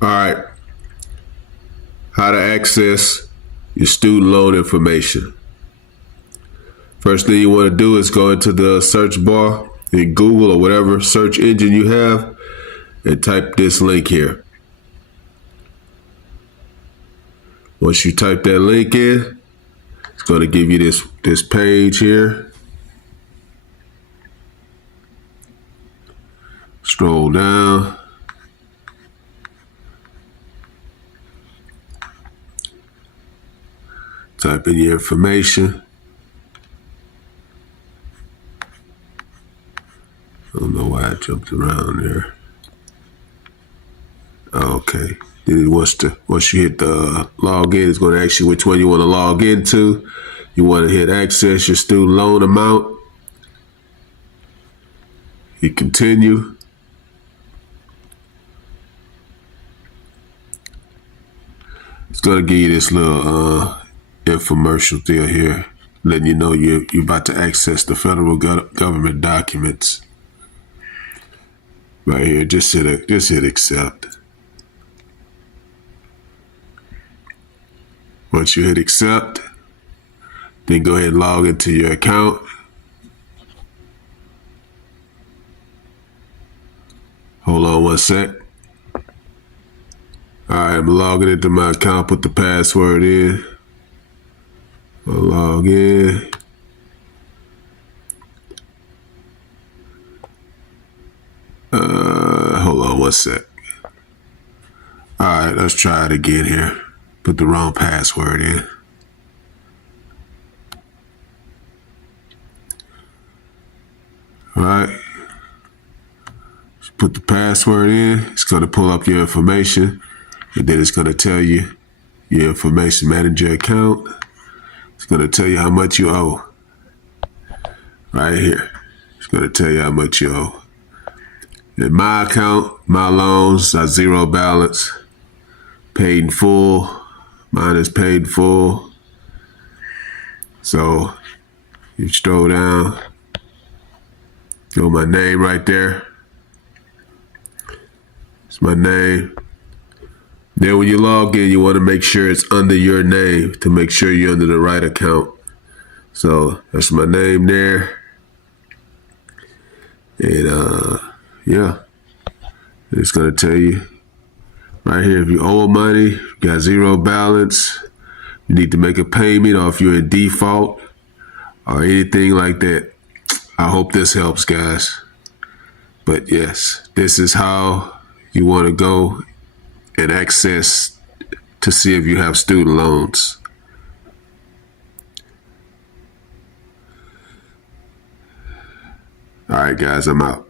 All right, how to access your student loan information. First thing you want to do is go into the search bar in Google or whatever search engine you have and type this link here. Once you type that link in, it's going to give you this page here. Scroll down. Type in your information. I don't know why I jumped around there. Okay. Then once you hit the login, it's going to ask you which one you want to log into. You want to hit access your student loan amount. You continue. It's going to give you this little infomercial deal here, letting you know you're about to access the federal government documents. Right here, just hit accept. Once you hit accept, then go ahead and log into your account. Hold on one sec. All right, I'm logging into my account, put the password in. I'll log in. Hold on one sec. All right, let's try it again here. Put the wrong password in. All right. Put the password in. It's going to pull up your information, and then it's going to tell you your information manager account. It's going to tell you how much you owe. Right here. It's going to tell you how much you owe. In my account, my loans are zero balance. Paid in full. Mine is paid in full. So you scroll down. Go my name right there. It's my name. Then when you log in, you want to make sure it's under your name to make sure you're under the right account. So that's my name there. And yeah, it's going to tell you right here, if you owe money, you got zero balance, you need to make a payment, or if you're in default or anything like that. I hope this helps, guys. But yes, this is how you want to go and access to see if you have student loans. All right, guys, I'm out.